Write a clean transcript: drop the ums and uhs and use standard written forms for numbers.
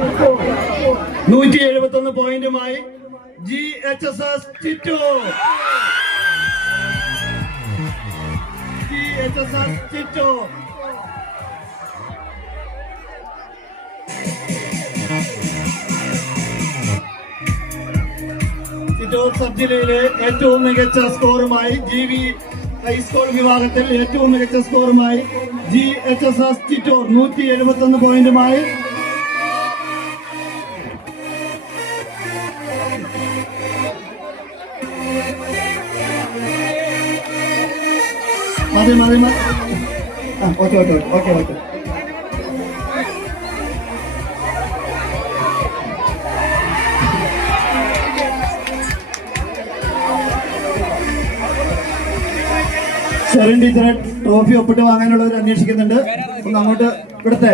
171 പോയിന്റുമായി GHSS Chittur. GHSS Chittur. Chittur sub ജില്ലയിലെ ഏറ്റവും മികച്ച സ്കോറുമായി GV ഹൈസ്കൂൾ വിഭാഗത്തിൽ ഏറ്റവും മികച്ച സ്കോറുമായി GHSS ചിറ്റൂർ 171 പോയിന്റുമായി ഓക്കെ. ഷെറിൻ ടീച്ചറെ ട്രോഫി ഒപ്പിട്ട് വാങ്ങാനുള്ളവർ അന്വേഷിക്കുന്നുണ്ട്. അങ്ങോട്ട് ഇവിടുത്തെ